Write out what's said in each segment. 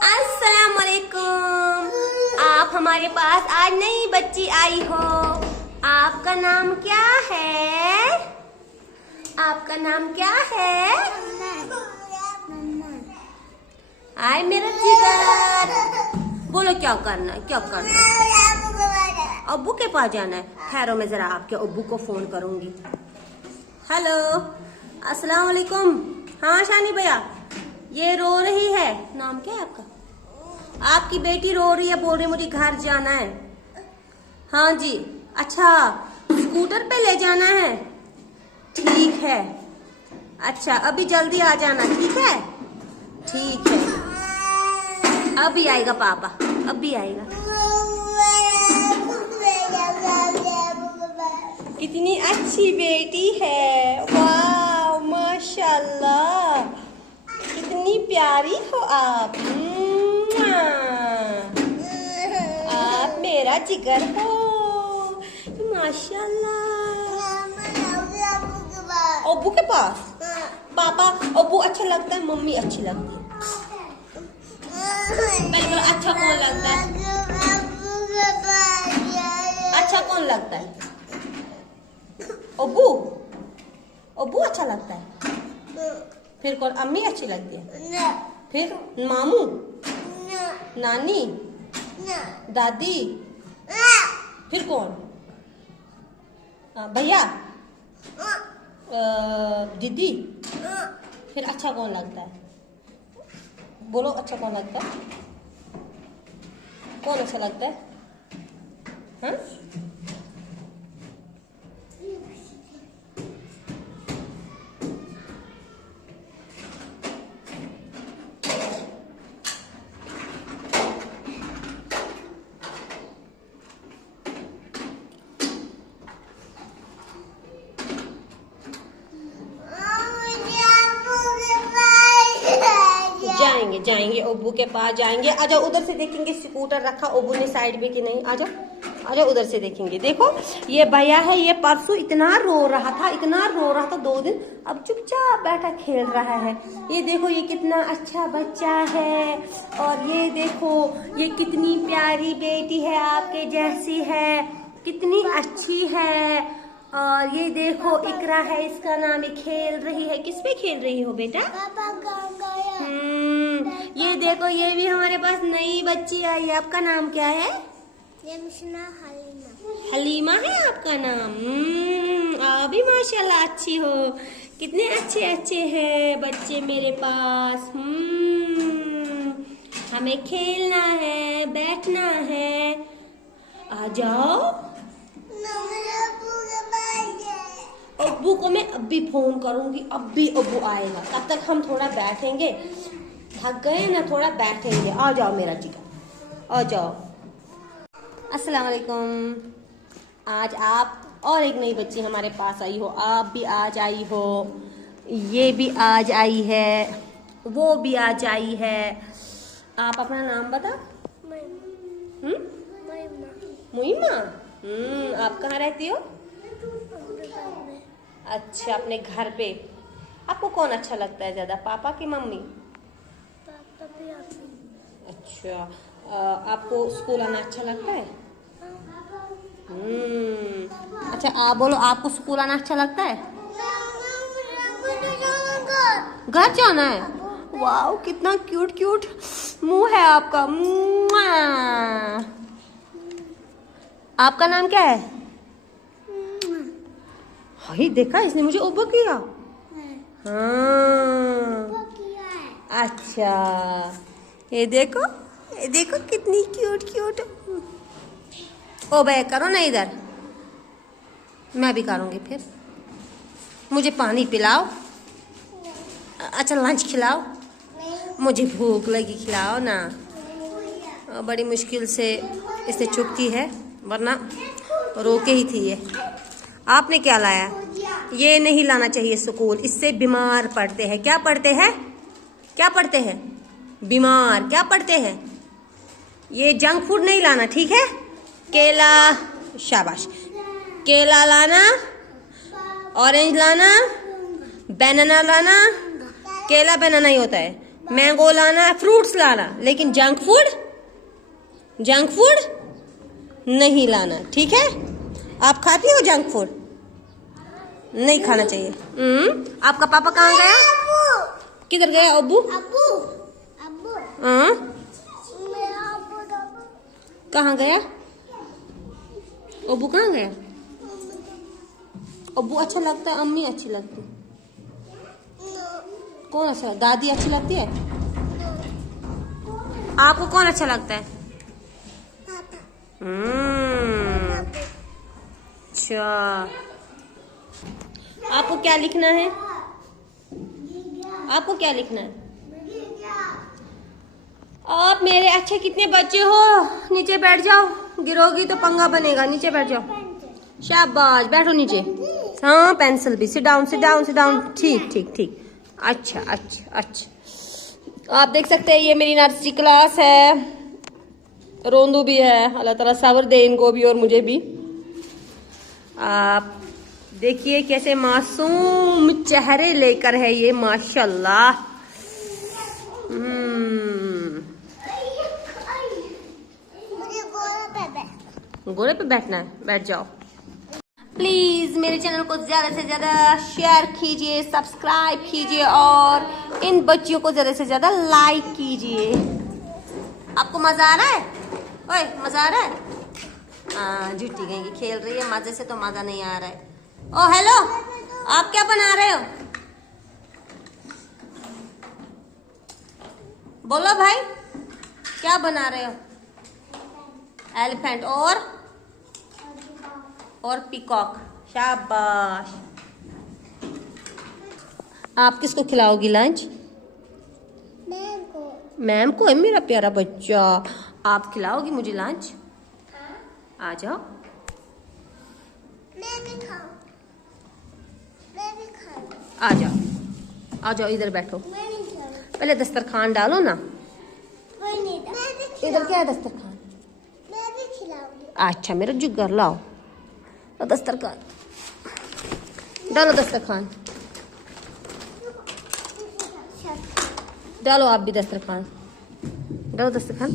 अस्सलाम वालेकुम। आप हमारे पास आज नई बच्ची आई हो। आपका नाम क्या है? आपका नाम क्या है? आए मेरा जिगर। बोलो क्या करना है, क्या करना है? अब्बू के पास जाना है। ठहरो मैं जरा आपके अब्बू को फोन करूंगी। हेलो, अस्सलाम वालेकुम। हाँ शानी भैया, ये रो रही है। नाम क्या है आपका? आपकी बेटी रो रही है, बोल रही मुझे घर जाना है। हाँ जी, अच्छा स्कूटर पे ले जाना है। ठीक है, अच्छा अभी जल्दी आ जाना, ठीक है? ठीक है, अभी आएगा पापा, अभी आएगा। कितनी अच्छी बेटी है, वाह माशाल्लाह, कितनी प्यारी हो आप। आप मेरा जिगर हो, माशाल्लाह। अब्बू के पास? पापा अब्बू अच्छा लगता है, मम्मी अच्छी लगती है। पहले बोलो अच्छा कौन लगता है? अच्छा कौन लगता है? अब्बू, अब्बू अच्छा लगता है। फिर कौन? अम्मी अच्छी लगती है। फिर मामू, नानी, दादी, फिर कौन? भैया, दीदी। फिर अच्छा कौन लगता है? बोलो अच्छा कौन लगता है? कौन अच्छा लगता है? हाँ? जाएंगे जाएंगे अब्बू के पास जाएंगे। आ जाओ, उधर से देखेंगे स्कूटर रखा अब्बू ने साइड में कि नहीं। आ जाओ आ जाओ, उधर से देखेंगे। देखो ये भैया है, ये परसों इतना रो रहा था, इतना रो रहा था 2 दिन, अब चुपचाप बैठा खेल रहा है। ये देखो ये कितना अच्छा बच्चा है। और ये देखो ये कितनी प्यारी बेटी है, आपके जैसी है, कितनी अच्छी है। और ये देखो इकरा है इसका नाम, ये खेल रही है। किस पे खेल रही हो बेटा? ये देखो ये भी हमारे पास नई बच्ची आई है। आपका नाम क्या है? हलीमा। हलीमा है आपका नाम? आप भी माशाल्लाह अच्छी हो। कितने अच्छे अच्छे हैं बच्चे मेरे पास। हमें खेलना है, बैठना है। आ जाओ। अब्बू को मैं अभी फोन करूंगी, अभी अब्बू आएगा, तब तक हम थोड़ा बैठेंगे। थक गए ना, थोड़ा बैठेंगे। आ जाओ मेरा जिगर, आ जाओ। अस्सलाम वालेकुम। आज आप और एक नई बच्ची हमारे पास आई हो। आप भी आज आई हो, ये भी आज आई है, वो भी आज आई है। आप अपना नाम बता। मुइमा। आप कहाँ रहती हो? अच्छा, अपने घर पे। आपको कौन अच्छा लगता है ज्यादा, पापा की मम्मी? पापा भी। अच्छा, आपको स्कूल आना अच्छा लगता है? अच्छा आप बोलो, आपको स्कूल आना अच्छा लगता है? घर जाना है। वाह कितना क्यूट क्यूट मुंह है आपका। आपका नाम क्या है? ही देखा इसने मुझे ओबो किया। हाँ अच्छा, ये देखो कितनी क्यूट क्यूट। ओ बे करो ना इधर, मैं भी करूँगी। फिर मुझे पानी पिलाओ। अच्छा लंच खिलाओ, मुझे भूख लगी, खिलाओ ना। बड़ी मुश्किल से इसे चुपती है, वरना रोके ही थी ये। आपने क्या लाया? ये नहीं लाना चाहिए स्कूल, इससे बीमार पड़ते हैं। क्या पढ़ते हैं? क्या पढ़ते हैं? बीमार। क्या पढ़ते हैं? ये जंक फूड नहीं लाना, ठीक है? केला, शाबाश, केला लाना, ऑरेंज लाना, बनाना लाना। केला बनाना ही होता है। मैंगो लाना है, फ्रूट्स लाना, लेकिन जंक फूड नहीं लाना, ठीक है? आप खाती हो जंक फूड? नहीं खाना चाहिए। आपका पापा कहाँ गया? किधर गया अब्बू? कहाँ गया अब्बू? कहाँ गया अब्बू? अच्छा लगता है, अम्मी अच्छी लगती? कौन अच्छा? दादी अच्छी लगती है? आपको कौन अच्छा लगता है? अच्छा, आपको क्या लिखना है? आपको क्या लिखना है? आप मेरे अच्छे कितने बच्चे हो? नीचे बैठ जाओ, गिरोगी तो पंगा बनेगा। नीचे बैठ जाओ, शाबाश, बैठो नीचे। हाँ, पेंसिल भी। Sit down, sit down, sit down. ठीक ठीक ठीक। अच्छा अच्छा अच्छा। आप देख सकते हैं ये मेरी नर्सरी क्लास है। रोंदू भी है, अल्लाह ताला सब्र दे इनको भी और मुझे भी। आप देखिए कैसे मासूम चेहरे लेकर है ये, माशाल्लाह। घोड़े पे बैठना है? बैठ जाओ। प्लीज मेरे चैनल को ज्यादा से ज्यादा शेयर कीजिए, सब्सक्राइब कीजिए और इन बच्चियों को ज्यादा से ज्यादा लाइक कीजिए। आपको मजा आ रहा है? ओए, मजा आ रहा है? हाँ, झूठी गई खेल रही है, मजे से तो मजा नहीं आ रहा है। ओ हेलो, आप क्या बना रहे हो? बोलो भाई, क्या बना रहे हो? एलिफेंट और पीकॉक। शाबाश। आप किसको खिलाओगी लंच? मैम को है मेरा प्यारा बच्चा। आप खिलाओगी मुझे लंच? आ जाओ। आ जाओ, आ जाओ, इधर बैठो। पहले दस्तरखान डालो ना। इधर क्या है दस्तरखान? अच्छा, मेरा जुगर लाओ। दस्तरखान डालो, दस्तरखान डालो। आप भी दस्तरखान डालो, दस्तरखान।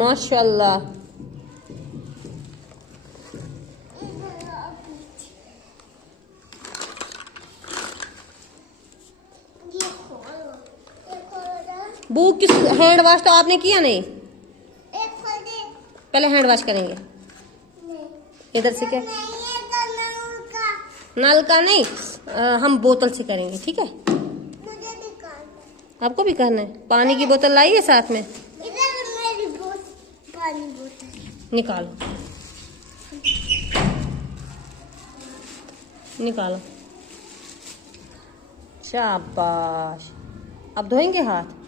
माशाल्लाह। बुक किस हैंड वॉश तो आपने किया नहीं? पहले हैंड वॉश करेंगे। इधर से क्या? नल का नहीं, हम बोतल से करेंगे, ठीक है? आपको भी करना है? पानी की बोतल लाई है साथ में? निकालो, निकालो। शाबाश। अब धोएंगे हाथ।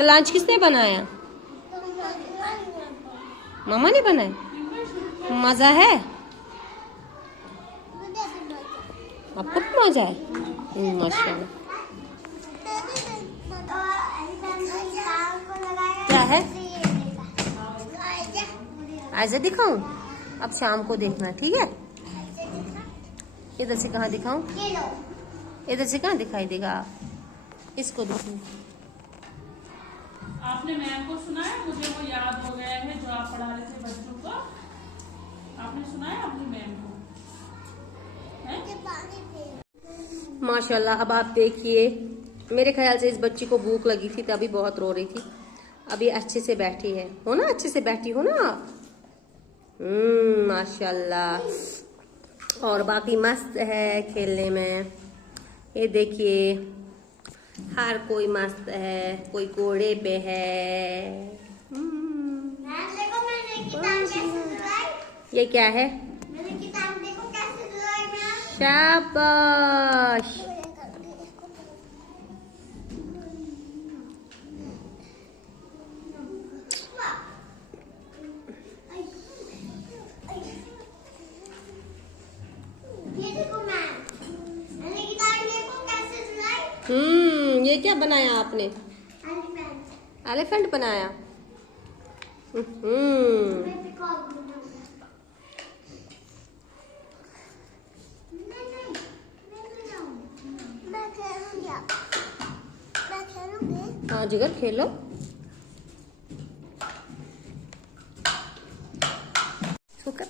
लंच किसने बनाया? मामा ने बनाया। मजा है? आपको भी मजा है? माशाल्लाह। क्या है? आज दिखाऊं? अब शाम को देखना, ठीक है? इधर से कहाँ दिखाऊं? इधर से कहाँ दिखाई देगा? इसको दिखाऊं। आपने मैम को सुनाया? मुझे वो याद हो गया है जो आप पढ़ा रहे थे बच्चों को। आपने सुनाया अपनी मैम को? माशाल्लाह। अब आप देखिए, मेरे ख्याल से इस बच्ची को भूख लगी थी तभी बहुत रो रही थी। अभी अच्छे से बैठी है, हो ना? अच्छे से बैठी हो ना? माशाल्लाह। और बाकी मस्त है खेलने में। ये देखिए, हर कोई मस्त है, कोई घोड़े पे है। ये क्या है? शाबाश। क्या बनाया आपने? एलिफेंट बनाया। हाँ जिगर खेलो। शुक्र।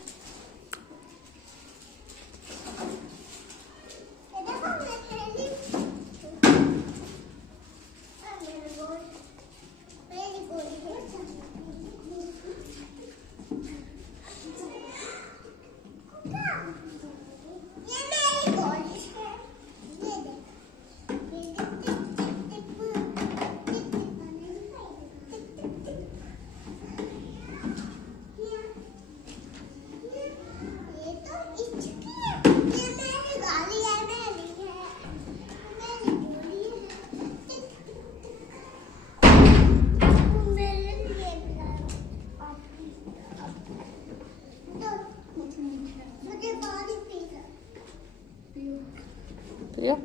Yeah.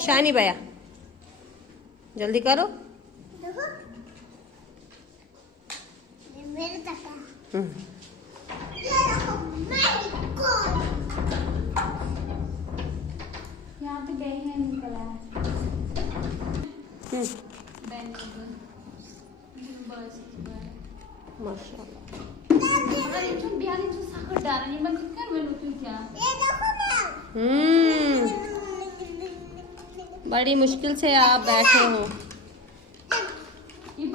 शानी भैया जल्दी करो। मेरे तक यहाँ पे गए हैं निकला माशाल्लाह। बड़ी मुश्किल से आप बैठे हो। ये